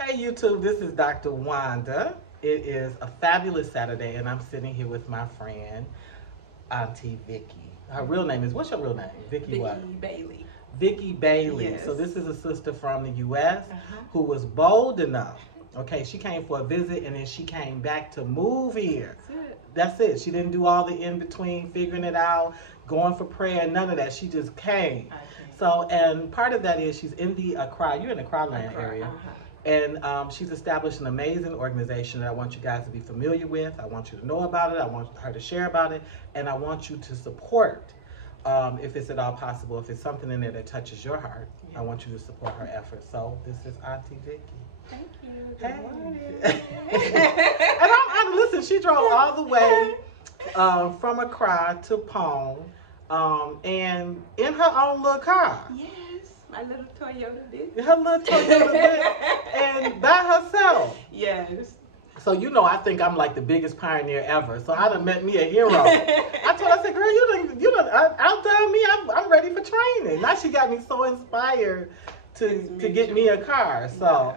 Hey YouTube, this is Dr. Wanda. It is a fabulous Saturday and I'm sitting here with my friend, Auntie Vicky. Her real name is, what's your real name? Vicky what? Vicky Bailey. Vicky Bailey. Yes. So this is a sister from the U.S. Uh-huh. who was bold enough. Okay, she came for a visit and then she came back to move here. That's it. That's it. She didn't do all the in between, figuring it out, going for prayer, none of that. She just came. I came. So, and part of that is she's in the Accra, you're in the Accra land area. Uh-huh. And she's established an amazing organization that I want you guys to be familiar with. I want you to know about it. I want her to share about it. And I want you to support, if it's at all possible, if it's something in there that touches your heart, I want you to support her efforts. So this is Auntie Vicky. Thank you. Hey. Good morning. And listen, she drove all the way from Accra to Pone, and in her own little car. Yes, my little Toyota did. Her little Toyota did, and by herself. Yes. So you know, I think I'm like the biggest pioneer ever. So I done met me a hero. I told her, I said, girl, you done outdone me. I'm ready for training. Now she got me so inspired to get me a car. So.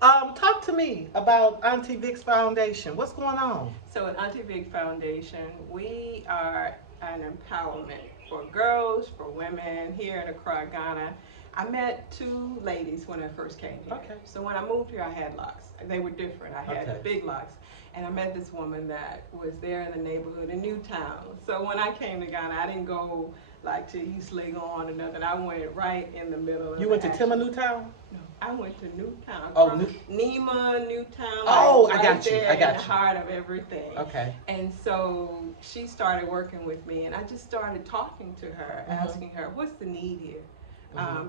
Talk to me about Auntie Vic's Foundation. What's going on? So at Auntie Vic Foundation, we are an empowerment for girls, for women here in Accra, Ghana. I met two ladies when I first came here. Okay. So when I moved here, I had locks. They were different. I had the big locks. And I met this woman that was there in the neighborhood in Newtown. So when I came to Ghana, I didn't go like to East Legon or nothing. I went right in the middle of You went to Timma, Newtown? No, I went to Newtown. Oh, Nima, Newtown. Oh, like, I got you. I got in the heart of everything. Okay. And so she started working with me, and I just started talking to her, asking her, what's the need here?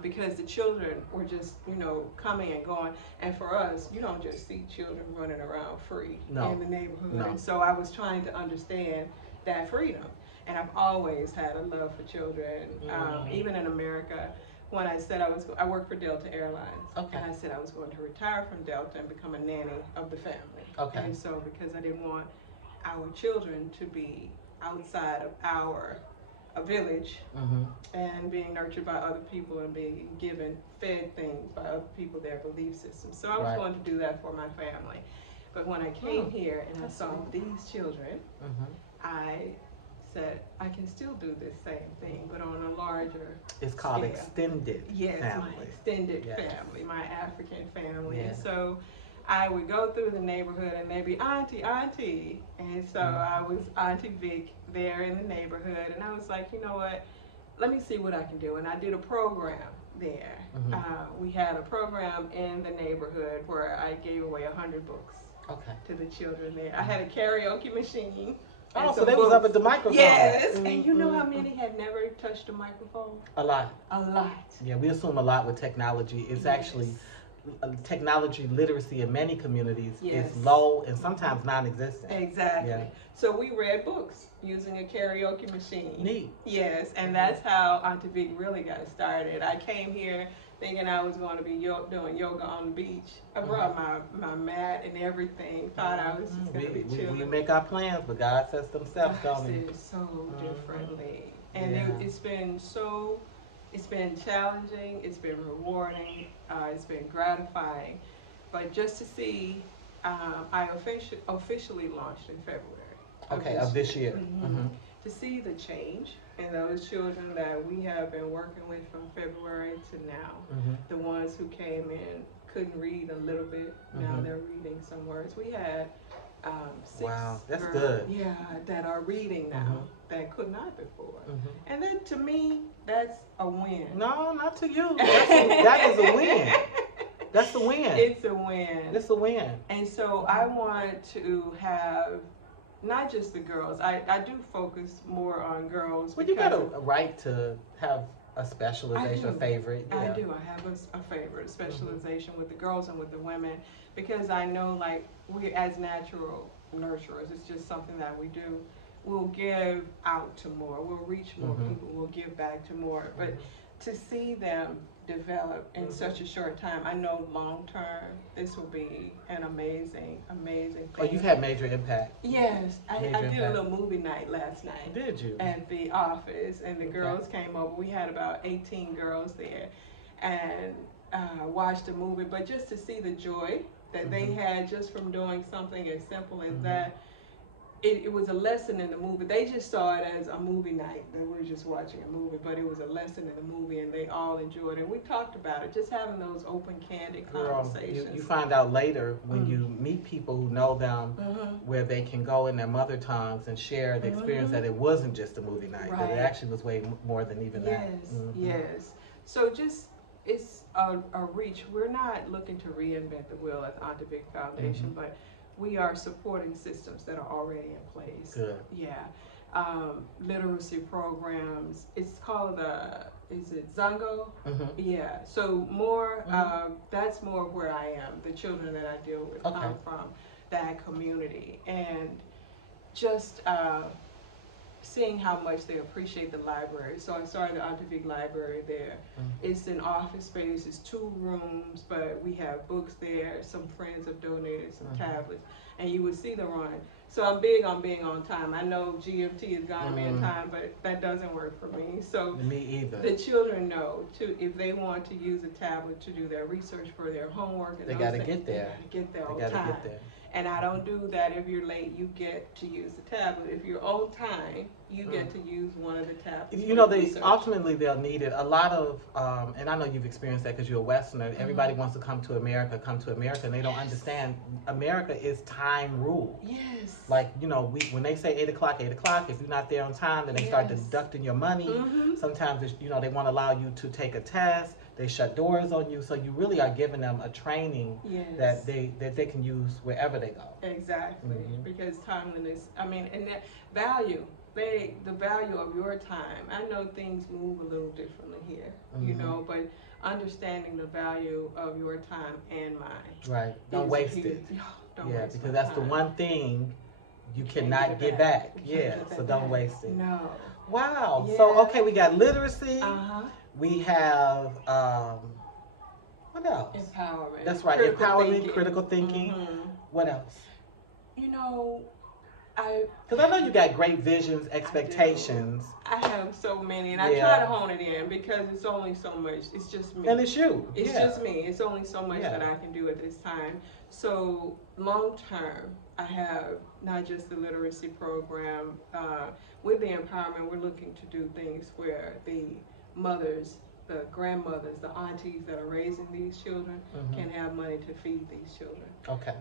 Because the children were just, coming and going. And for us, you don't just see children running around free in the neighborhood. No. And so I was trying to understand that freedom. And I've always had a love for children, even in America. When I said I worked for Delta Airlines, and I said I was going to retire from Delta and become a nanny of the family. Okay. And so because I didn't want our children to be outside of our village and being nurtured by other people and being fed things by other people, their belief systems. So I was going to do that for my family. But when I came here and I saw these children, I said, I can still do this same thing, but on a larger It's called scale. extended Yes, family. my extended family, my African family. Yeah. And so I would go through the neighborhood and they'd be, Auntie, Auntie. And so I was Auntie Vic there in the neighborhood. And I was like, you know what, let me see what I can do. And I did a program there. We had a program in the neighborhood where I gave away 100 books to the children there. I had a karaoke machine. Oh, so they was up at the microphone. Yes, and you know how many had never touched a microphone? A lot. A lot. Yeah, we assume a lot with technology. It's actually technology literacy in many communities is low and sometimes non-existent. Exactly. Yeah. So we read books using a karaoke machine. Neat. Yes, and that's how Auntie Vic really got started. I came here thinking I was going to be doing yoga on the beach. I brought my mat and everything. Thought I was just going to be chilling. We make our plans, but God sets them steps, don't He? So differently, and it's been challenging. It's been rewarding. It's been gratifying, but just to see, I officially launched in February. Of this year. To see the change in those children that we have been working with from February to now, the ones who came in couldn't read a little bit, now they're reading some words. We had 6 that's girls, good. that are reading now that could not before. And then to me, that's a win. No, not to you. That is a win. That's a win. It's a win. It's a win. And so I want to have not just the girls. I do focus more on girls. Well, you got a right to have a specialization, a favorite. I do. I have a favorite specialization with the girls and with the women, because I know, like, we as natural nurturers, it's just something that we do. We'll give out to more. We'll reach more people. We'll give back to more. But to see them develop in such a short time, I know long term this will be an amazing thing. Oh, you've had major impact. Yes, I did a little movie night last night. Did you? At the office, and the girls came over. We had about 18 girls there, and watch the movie, but just to see the joy that they had just from doing something as simple as that. It was a lesson in the movie. They just saw it as a movie night. They were just watching a movie, but it was a lesson in the movie, and they all enjoyed it. And we talked about it, just having those open, candid conversations. You find out later when you meet people who know them, where they can go in their mother tongues and share the experience that it wasn't just a movie night, that it actually was way more than even that. Yes. So just, it's a reach. We're not looking to reinvent the wheel at the Auntie Big Foundation, but we are supporting systems that are already in place. Good. Yeah. Literacy programs. It's called is it Zango? Yeah. So more, that's more where I am. The children that I deal with come from that community. And just seeing how much they appreciate the library. So I started the Auntie Big Library there. It's an office space, it's 2 rooms, but we have books there. Some friends have donated some tablets, and you would see the run. So I'm big on being on time. I know GMT has gotten me in time, but that doesn't work for me. So me either. The children know if they want to use a tablet to do their research for their homework, and they got to get there. They got to get there on time. And I don't do that. If you're late, you get to use the tablet. If you're on time, you get to use one of the tablets. You know, ultimately they'll need it. A lot of, and I know you've experienced that because you're a Westerner. Everybody wants to come to America, and they don't understand America is time rule. Yes. Like, you know, when they say 8 o'clock, if you're not there on time, then they start deducting your money. Sometimes, they want to allow you to take a test. They shut doors on you, so you really are giving them a training that they can use wherever they go. Exactly, because timeliness. I mean, and that value, the value of your time. I know things move a little differently here, but understanding the value of your time and mine. Right. Don't waste it. Don't waste because that's the one thing you cannot get back. So don't waste it. No. Wow. Yeah. So we got literacy. We have, what else? Empowerment. That's right, empowerment, critical thinking. What else? Because I know you got great visions, expectations. I have so many, and I try to hone it in because it's only so much. It's just me. And it's you. It's just me. It's only so much that I can do at this time. So long term, I have not just the literacy program. With the empowerment, we're looking to do things where the mothers, the grandmothers, the aunties that are raising these children can have money to feed these children.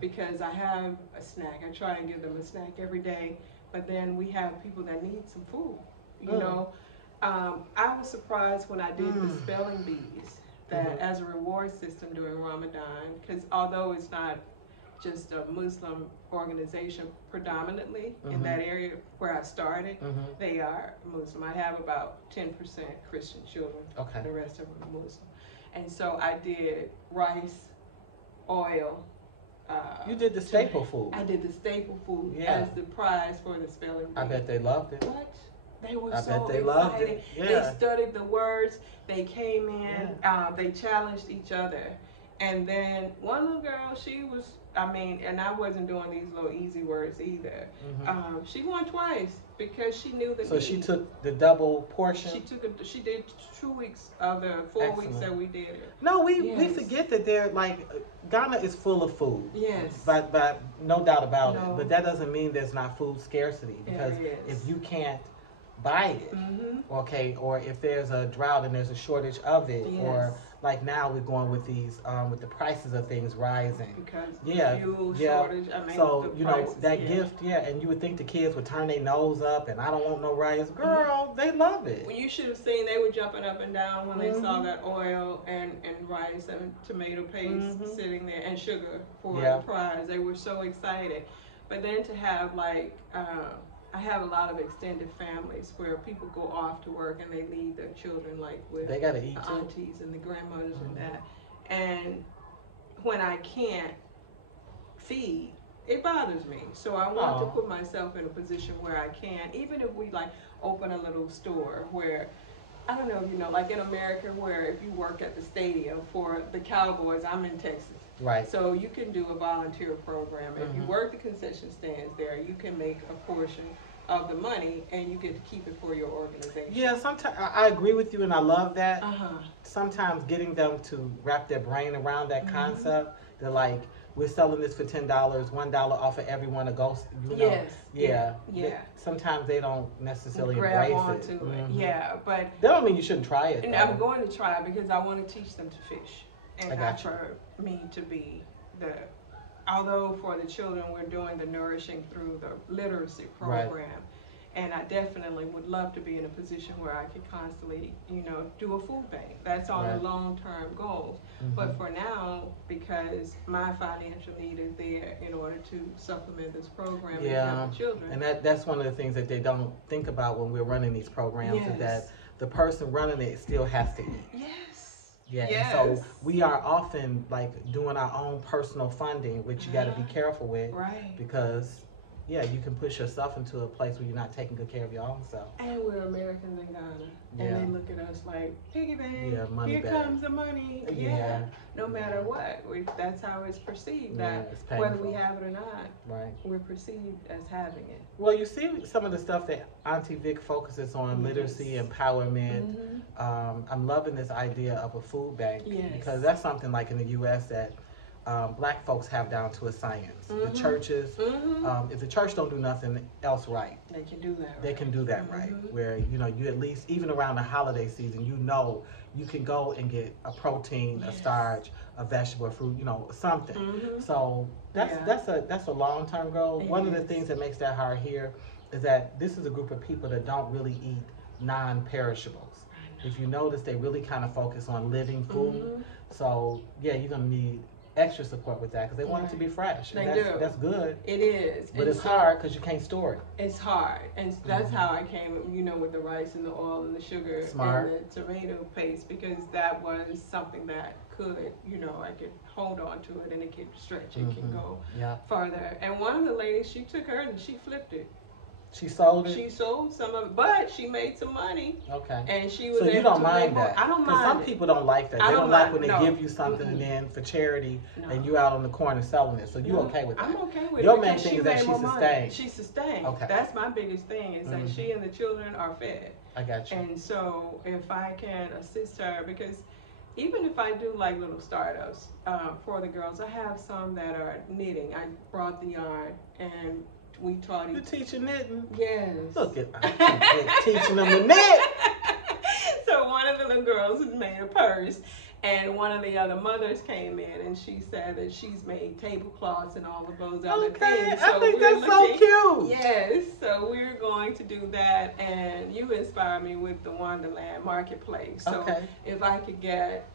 Because I have a snack. I try and give them a snack every day, but then we have people that need some food. I was surprised when I did the spelling bees that as a reward system during Ramadan, because although it's not just a Muslim organization predominantly in that area where I started, they are Muslim. I have about 10% Christian children. The rest of them are Muslim. And so I did rice, oil. You did the staple food. I did the staple food as the prize for the spelling bee. I bet they loved it. What? They were so excited. Loved it. They studied the words. They came in. They challenged each other. And then one little girl, she was, and I wasn't doing these little easy words either. She won twice because she knew the So she took the double portion? She did 2 weeks of the 4 weeks that we did it. No, we forget that they're Ghana is full of food. Yes. But no doubt about it. But that doesn't mean there's not food scarcity, because if you can't buy it, or if there's a drought and there's a shortage of it, or like now we're going with these with the prices of things rising because fuel shortage. So that gift, and you would think the kids would turn their nose up and I don't want no rice. Girl, they love it. Well, you should have seen they were jumping up and down when they saw that oil and rice and tomato paste sitting there and sugar for the prize. They were so excited. But then to have I have a lot of extended families where people go off to work and they leave their children with they gotta eat the aunties and the grandmothers and that. And when I can't feed, it bothers me. So I want to put myself in a position where I can, even if we open a little store where, I don't know if you know, in America where if you work at the stadium for the Cowboys, I'm in Texas. Right. So you can do a volunteer program. If you work the concession stands there, you can make a portion of the money, and you get to keep it for your organization. Yeah, sometimes I agree with you, and I love that. Uh-huh. Sometimes getting them to wrap their brain around that concept, they're like, we're selling this for $10, $1 off of everyone to go. You know, Yes. yeah. Yeah. Sometimes they don't necessarily Grab embrace it. onto it. Yeah, but that don't mean you shouldn't try it. And I'm going to try because I want to teach them to fish, and not for me to be the. Although for the children we're doing the nourishing through the literacy program, right. And I definitely would love to be in a position where I could constantly, do a food bank. That's on the long-term goals. But for now, because my financial need is there in order to supplement this program and help the children. And that's one of the things that they don't think about when we're running these programs is that the person running it still has to eat. Yes. Yeah, yes. And so we are often like doing our own personal funding, which you got to be careful with, right? Because you can push yourself into a place where you're not taking good care of your own self. And we're Americans in Ghana, and they look at us like piggy bank. Money here bag. Comes the money. Yeah. No matter what, that's how it's perceived. That whether we have it or not, we're perceived as having it. Well, you see some of the stuff that Auntie Vic focuses on, literacy, empowerment. I'm loving this idea of a food bank because that's something like in the U.S. that black folks have down to a science. The churches, if the church don't do nothing else right, they can do that. They can do that right. Where you at least even around the holiday season, you can go and get a protein, a starch, a vegetable, a fruit, something. So that's a long-term goal. One of the things that makes that hard here is that this is a group of people that don't really eat non-perishables. If you notice, they really kind of focus on living food. So you're gonna need extra support with that because they want it to be fresh. They do. That's good. It is. But it's hard because you can't store it. It's hard. And that's how I came, with the rice and the oil and the sugar and the tomato paste, because that was something that could, I could hold on to it and it could stretch. It can go further. And one of the ladies, she took hers and she flipped it. She sold it? She sold some of it, but she made some money. Okay. And she was so you don't mind that? I don't mind. Because some people don't like that. They don't like when they give you something and then for charity and you out on the corner selling it. So you okay with that? I'm okay with it. Your main thing is that she sustained. She sustained. Okay. That's my biggest thing is that she and the children are fed. I got you. And so if I can assist her, because even if I do like little startups for the girls, I have some that are knitting. I brought the yarn and we taught you teaching knitting? Yes. Look at teaching them to knit. So one of the little girls made a purse, and one of the other mothers came in and she said that she's made tablecloths and all of those other things. So I think that's so cute. Yes, so we're going to do that, and you inspire me with the Wonderland Marketplace. So if I could get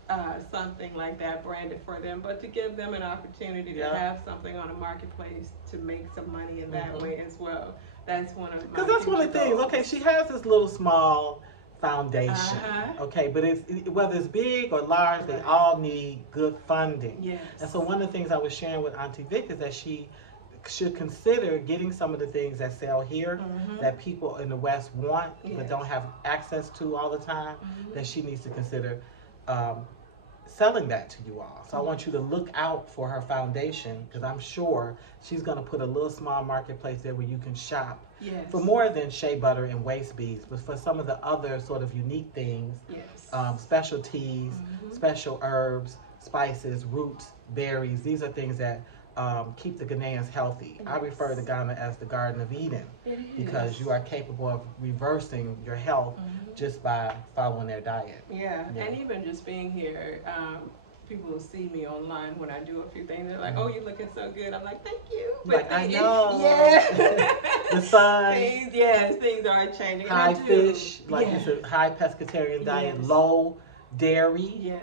something like that branded for them, but to give them an opportunity to have something on a marketplace to make some money in that way as well. That's one of my Because that's one of the things. Okay, she has this little small foundation. Okay, but whether it's big or large, they all need good funding. Yes. And so one of the things I was sharing with Auntie Vic is that she should consider getting some of the things that sell here that people in the West want but don't have access to all the time, that she needs to consider selling that to you all. So I want you to look out for her foundation, because I'm sure she's going to put a little small marketplace there where you can shop for more than shea butter and waist beads, but for some of the other sort of unique things, special teas, special herbs, spices, roots, berries. These are things that keep the Ghanaians healthy. I refer to Ghana as the Garden of Eden because you are capable of reversing your health just by following their diet. Yeah, and even just being here, people will see me online when I do a few things. They're like, "Oh, you're looking so good." I'm like, "Thank you." But I know. The sun. Things are changing. High fish, it's a high pescatarian diet, low dairy,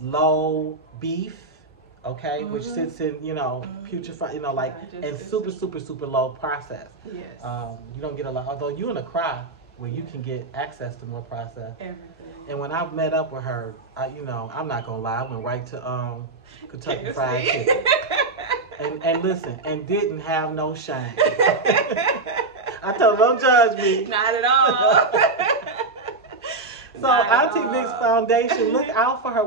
low beef. Okay, which sits in, putrefied, and super, super, super low processed. Yes. You don't get a lot, although you're in a crowd where you can get access to more processed. Everything. And when I met up with her, I'm not gonna lie, I went right to Kentucky Fried Chicken. and listen, and didn't have no shame. I told her, don't judge me. Not at all. So Auntie Vic's Foundation, look out for her.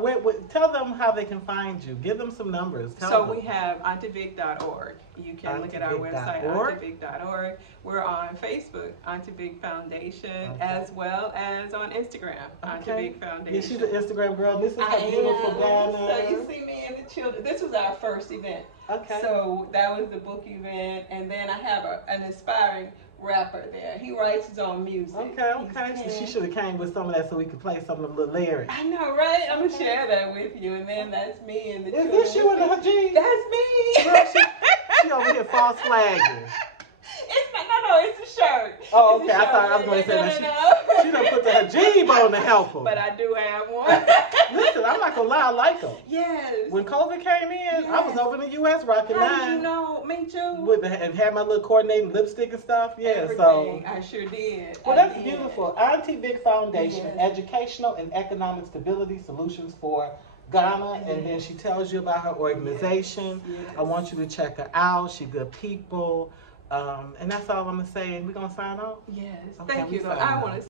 Tell them how they can find you. Give them some numbers. Tell them. We have auntie.vic.org. You can look at our website, auntie.vic.org. We're on Facebook, Auntie Vic Foundation, as well as on Instagram, Auntie Vic Foundation. Yeah, she's an Instagram girl. This is her beautiful banner. So you see me and the children. This was our first event. Okay. So that was the book event, and then I have an inspiring rapper there. He writes his own music. Okay. So she should have came with some of that so we could play some of the little lyrics. I know, right? I'm gonna share that with you, and then that's me and the children. Is this you in her jeans? That's me. Girl, she over here false flagging. It's a shirt. Oh, okay. I thought I was going to say that. She done put her jeeb on to help her. But I do have one. Listen, I'm not going to lie. I like them. Yes. When COVID came in, I was over in the U.S. rocking mine. How did you know? Me too. And had my little coordinating lipstick and stuff. Yeah, everything. So. I sure did. Well, that's beautiful. Auntie Vic Foundation, Educational and Economic Stability Solutions for Ghana, and then she tells you about her organization. Yes. I want you to check her out. She's good people. And that's all I'm going to say. And we're going to sign off? Yes. Okay, Thank you. we sign I off. want to